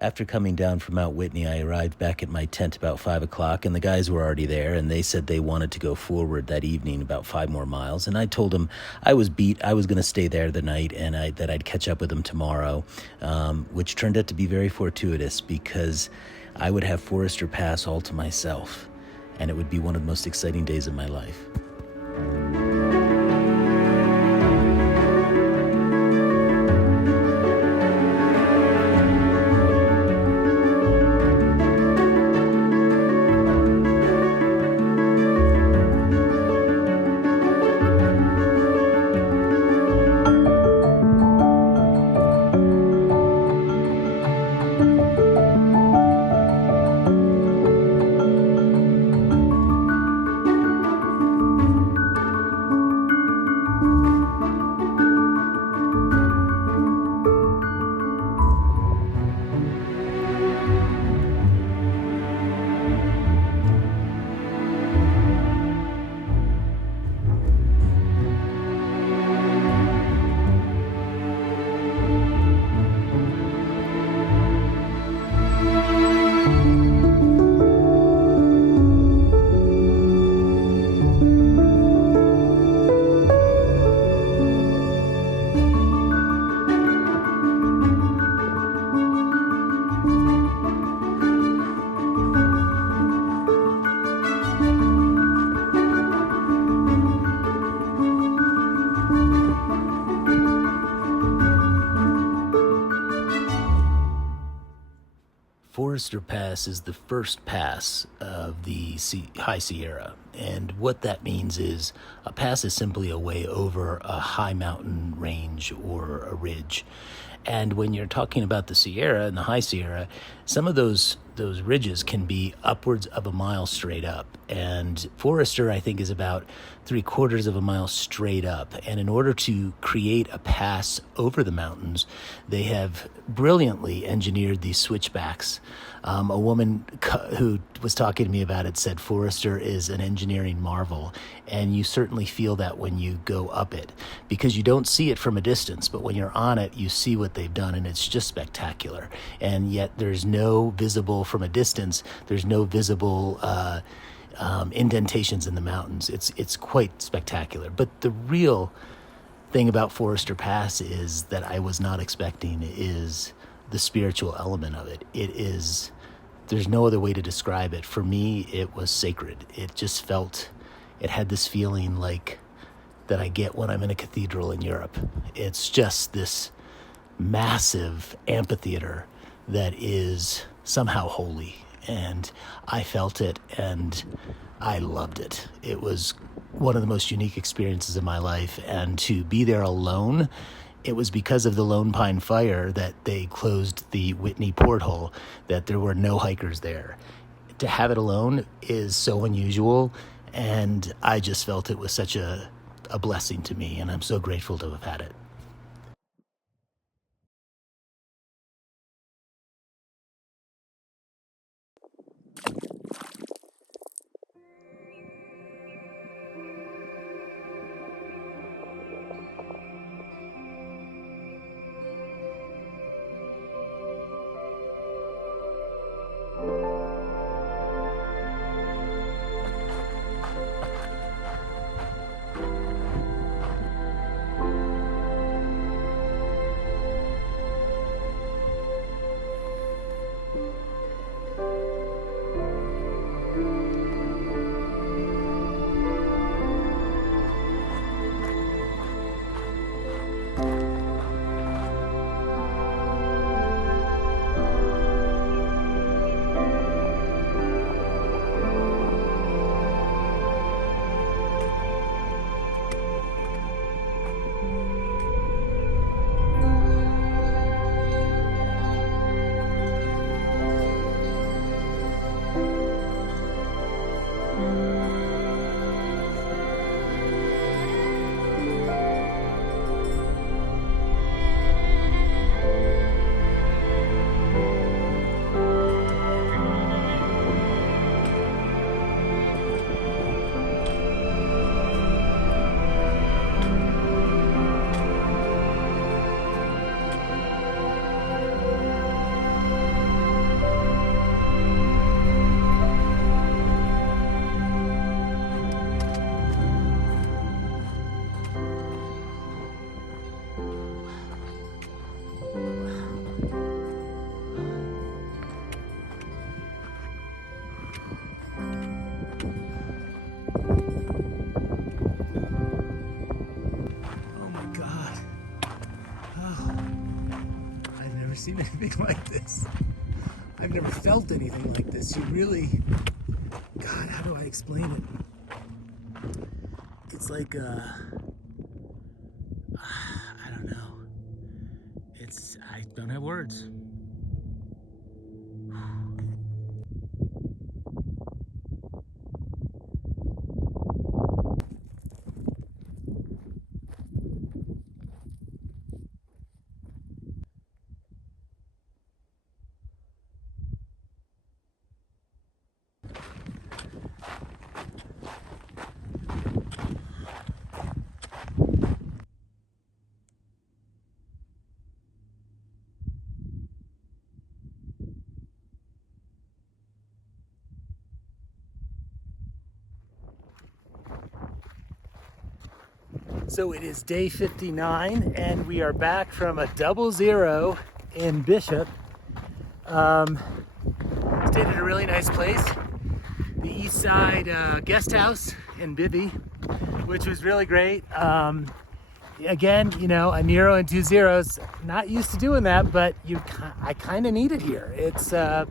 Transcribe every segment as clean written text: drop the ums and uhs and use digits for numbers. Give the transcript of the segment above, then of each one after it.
After coming down from Mount Whitney, I arrived back at my tent about 5 o'clock, and the guys were already there, and they said they wanted to go forward that evening about 5 more miles. And I told them I was beat. I was going to stay there the night, and that I'd catch up with them tomorrow, which turned out to be very fortuitous because I would have Forester Pass all to myself, and it would be one of the most exciting days of my life. Forester Pass is the first pass of the High Sierra, and what that means is a pass is simply a way over a high mountain range or a ridge. And when you're talking about the Sierra and the High Sierra, some of those ridges can be upwards of a mile straight up. And Forester, I think, is about 3/4 of a mile straight up. And in order to create a pass over the mountains, they have brilliantly engineered these switchbacks. A woman who was talking to me about it said Forester is an engineering marvel, and you certainly feel that when you go up it, because you don't see it from a distance, but when you're on it, you see what they've done, and it's just spectacular. And yet there's no visible, from a distance, there's no visible indentations in the mountains. It's quite spectacular. But the real thing about Forester Pass is that I was not expecting is the spiritual element of it. There's no other way to describe it. For me, it was sacred. It just felt, it had this feeling like that I get when I'm in a cathedral in Europe. It's just this massive amphitheater that is somehow holy. And I felt it, and I loved it. It was one of the most unique experiences of my life. And to be there alone, it was because of the Lone Pine Fire that they closed the Whitney porthole, that there were no hikers there. To have it alone is so unusual, and I just felt it was such a blessing to me, and I'm so grateful to have had it. seen anything like this. I've never felt anything like this. You really, God, how do I explain it? It's like, I don't know. I don't have words. So it is day 59 and we are back from a 00 in Bishop. Stayed at a really nice place, the East Side Guest House in Bibby, which was really great. Again, you know, a 0 and 2 zeros, not used to doing that, but I kind of need it here. It's, I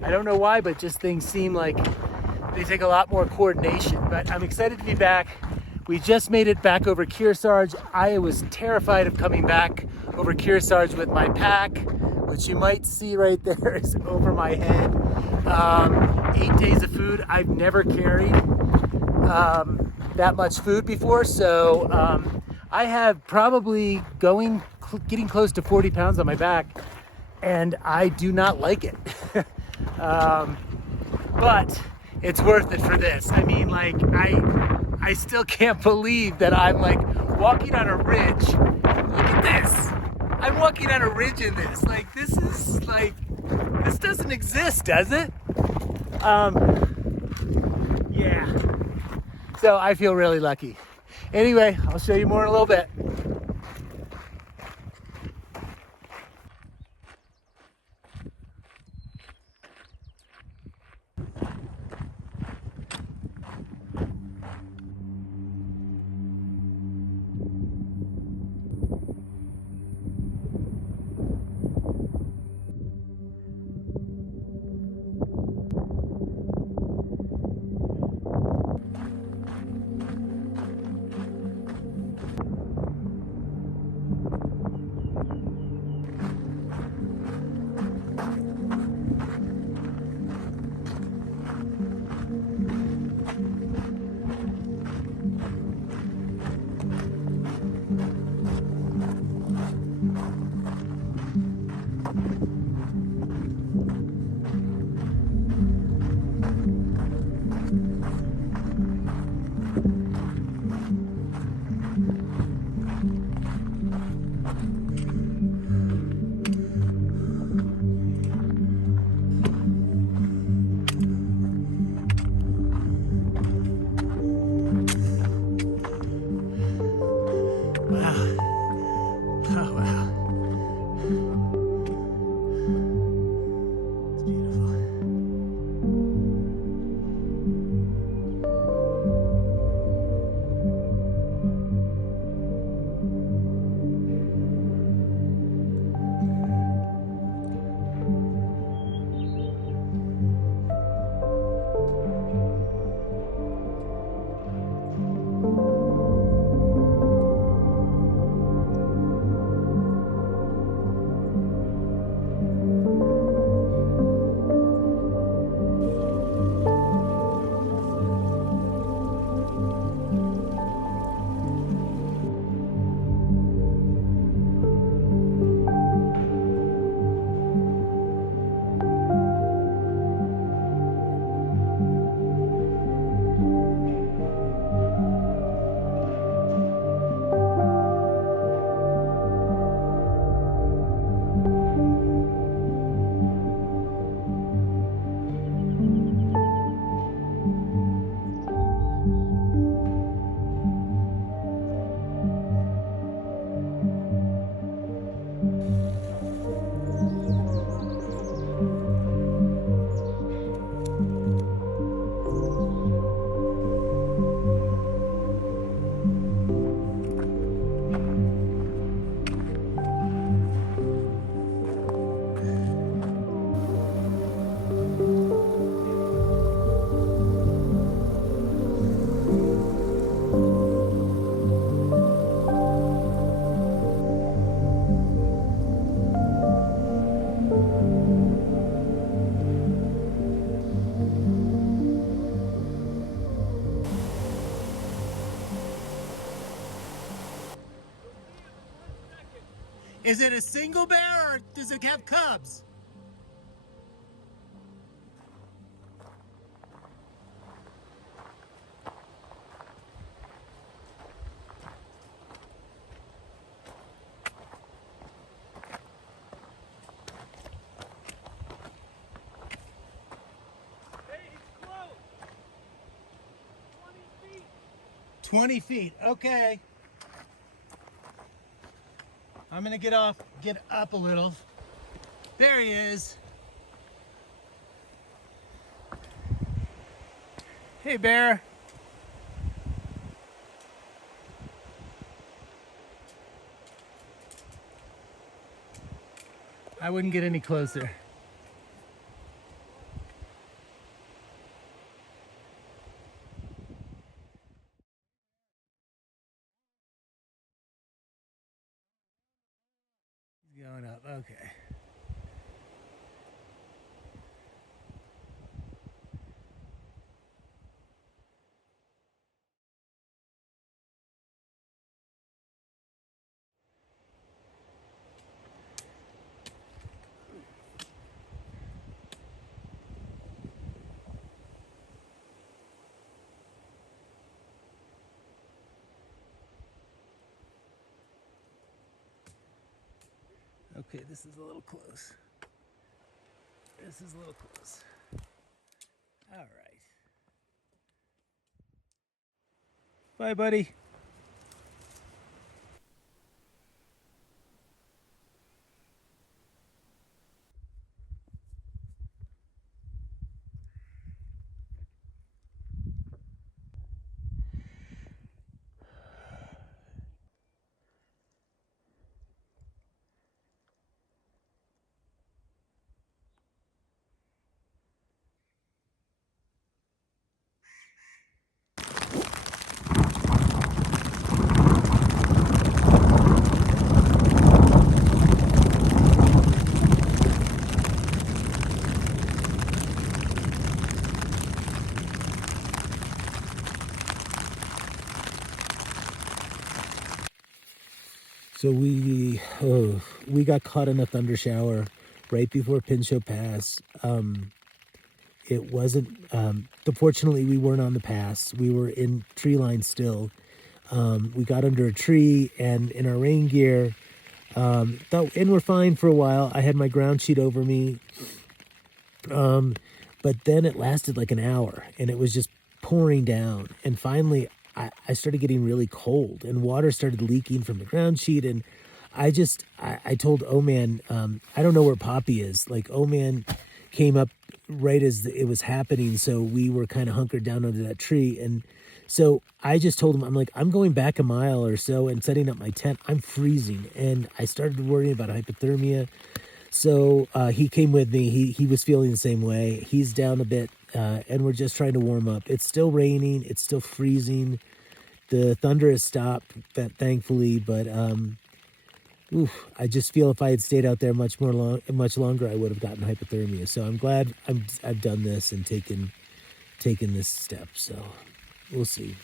don't know why, but just things seem like they take a lot more coordination, but I'm excited to be back. We just made it back over Kearsarge. I was terrified of coming back over Kearsarge with my pack, which you might see right there is over my head. 8 days of food. I've never carried that much food before, so I have probably getting close to 40 pounds on my back, and I do not like it. But it's worth it for this. I mean, like, I still can't believe that I'm like walking on a ridge. Look at this. I'm walking on a ridge in this. Like, this is like, this doesn't exist, does it? Yeah. So I feel really lucky. Anyway, I'll show you more in a little bit. Is it a single bear or does it have cubs? Hey, he's close. 20 feet. 20 feet, okay. I'm gonna get up a little. There he is. Hey, bear. I wouldn't get any closer. He's going up, okay. Okay, this is a little close. This is a little close. All right. Bye, buddy. So we got caught in a thunder shower right before Pinchot Pass. It wasn't. Fortunately, we weren't on the pass. We were in tree line still. We got under a tree and in our rain gear. And we're fine for a while. I had my ground sheet over me. But then it lasted like an hour, and it was just pouring down. And finally, I started getting really cold, and water started leaking from the ground sheet. And I told O-Man, I don't know where Poppy is. Like, O-Man came up right as it was happening, so we were kind of hunkered down under that tree. And so I just told him, I'm like, I'm going back a mile or so and setting up my tent. I'm freezing, and I started worrying about hypothermia. So he came with me. He was feeling the same way. He's down a bit, and we're just trying to warm up. It's still raining. It's still freezing. The thunder has stopped, thankfully, but I just feel if I had stayed out there much longer, I would have gotten hypothermia. So I'm glad I've done this and taken this step. So we'll see.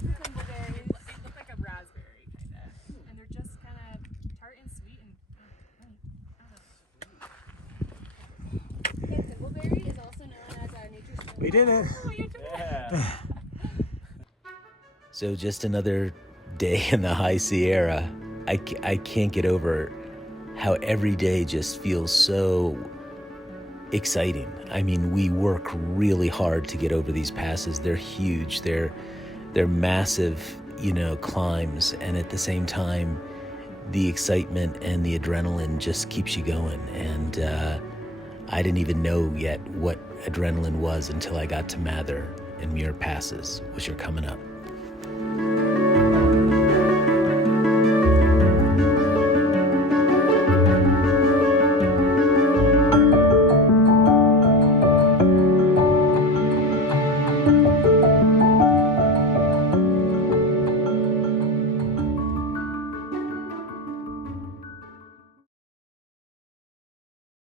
They look like a raspberry, kind of, and they're just kind of tart and sweet and Thimbleberry is also known as a nature's We did it. Oh, you did it. So just another day in the High Sierra. I can't get over how every day just feels so exciting. I mean, we work really hard to get over these passes. They're huge. They're massive, climbs. And at the same time, the excitement and the adrenaline just keeps you going. And I didn't even know yet what adrenaline was until I got to Mather and Muir passes, which are coming up.